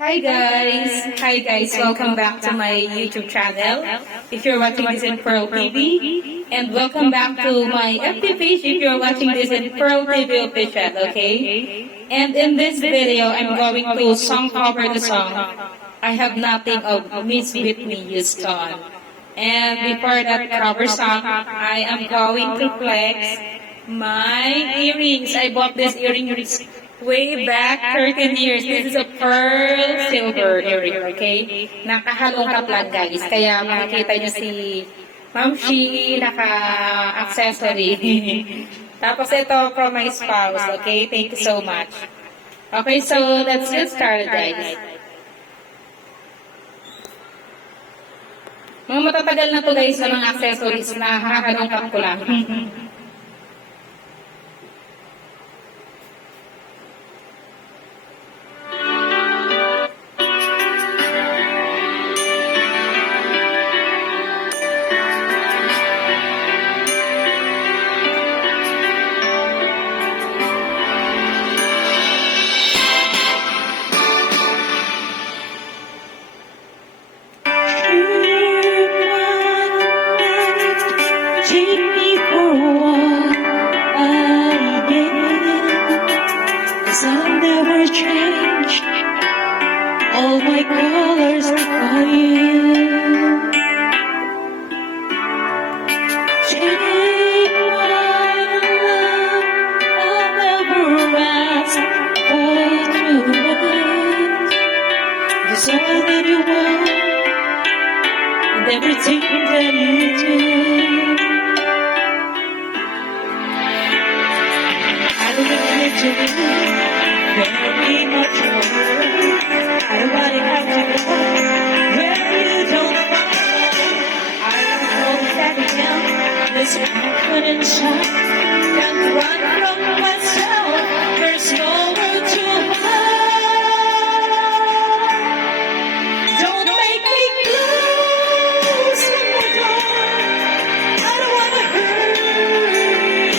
Hi guys, welcome back to my YouTube channel. If you're watching this in Pearl TV, and welcome back to my FB page if you're watching this in Pearl TV official, okay? And in this video, I'm going to song cover the song I Have Nothing of Miss Whitney Houston. And before that cover song, I am going to flex my earrings. I bought these earrings way back 13 years. This is a pearl silver earring, okay? Nakahalongkat lang, guys. Kaya makikita nyo si Ma'am Shi naka-accessory. Tapos ito from my spouse, okay? Thank you so much. Okay, so let's get started, guys. Mga matatagal na to, guys, na mga accessories na hahalongkat ko lang. Take me for a walk again, 'cause I've never changed all my colors for you. Take my love, I'll never ask for too much. There's all that you want and everything that you do. Very much more. I don't want to have to go where you don't follow. I don't know that again. This confidence can't run from myself. There's nowhere to hide. Don't make me close the door. I don't want to hurt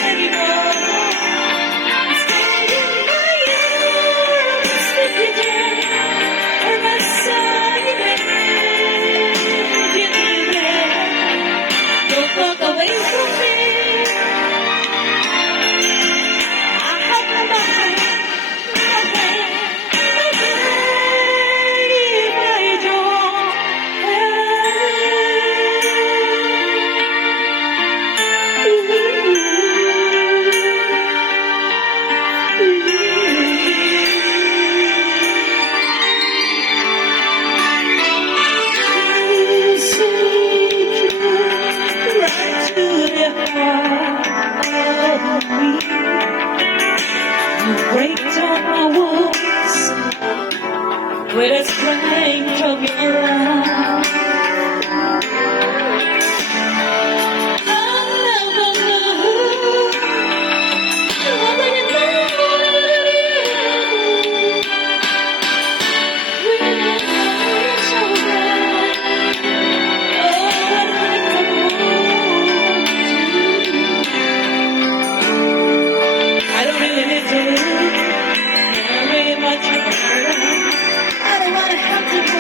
anymore. Break down my walls with the strength of your love. I'll never love more than you know. When it's so right, oh, I don't really need to very much. I don't want to have to go.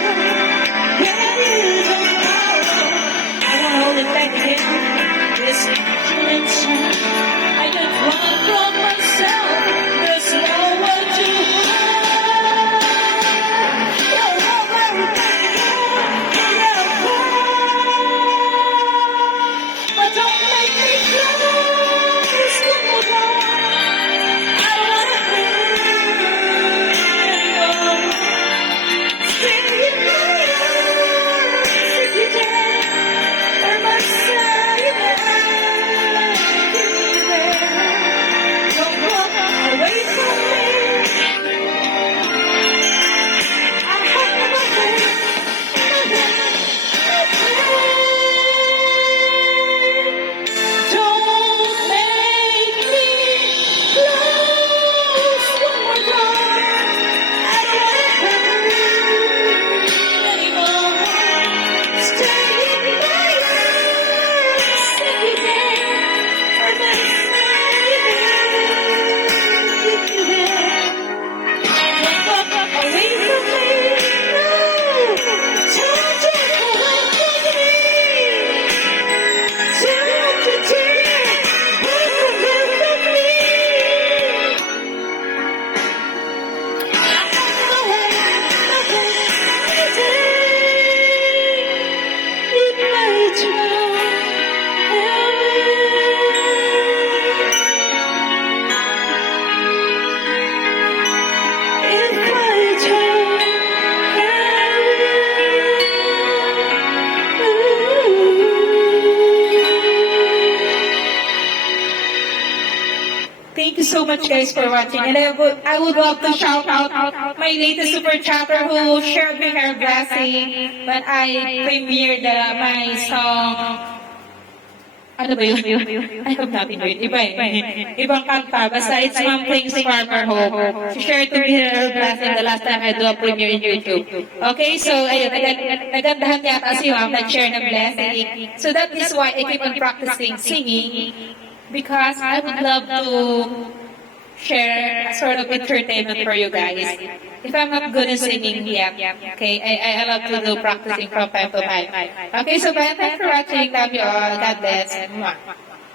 much, guys, for watching. And I would love to shout out my latest super chatter who shared me her blessing when I premiered my song. Ano ba yun? I have nothing with iba eh. Ibang kanta. Basta it's Mom Plays Farmer Hope. She shared to me her blessing the last time I do a premiere in YouTube. Okay, so ayun, nagandahan yata si Mom nag-share ng blessing. So that is why I keep on practicing singing because I would love to share a sort of entertainment for you guys. If I'm not good in singing yet, okay, I love to do practicing from time to time. Okay, so bye. Thanks for watching. Love you all. God bless. Mwah.